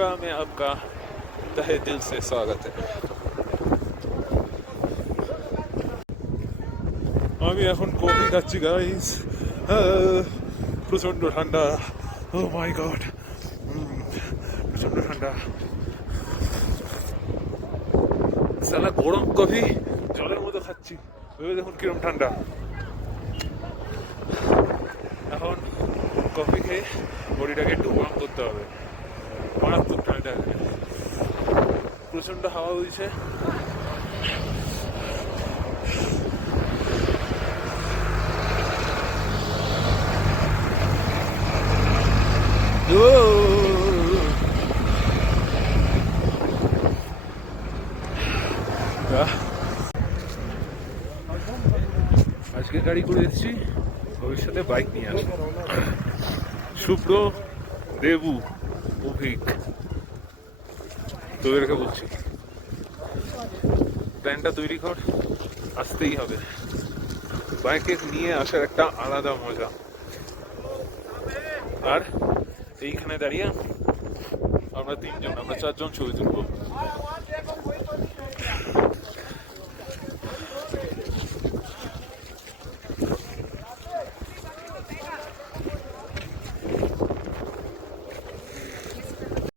शिमला में आपका तहे दिल से स्वागत है। আমি এখন কফি খাচ্ছি গাইস, প্রচন্ড ঠান্ডা। ও মাই গড, প্রচন্ড ঠান্ডা। সালা গরম কফি জলের মতো খাচ্ছি, ভেবে দেখুন কিরম ঠান্ডা। এখন কফি খেয়ে বডিটাকে একটু ওয়ার্ম করতে হবে, মারাত্মক ঠান্ডা। প্রচন্ড হাওয়া হয়েছে। আজকে গাড়ি করে এসেছি, ভবিষ্যতে বাইক নিয়ে আসবো। শুভ্র, দেবু, অভিক, তোদেরকে বলছি প্ল্যানটা তৈরি কর, আসতেই হবে। বাইকে নিয়ে আসার একটা আলাদা মজা। আর এইখানে দাঁড়িয়ে আমরা 3 জন, আমরা 4 জন ছবি তুলবো।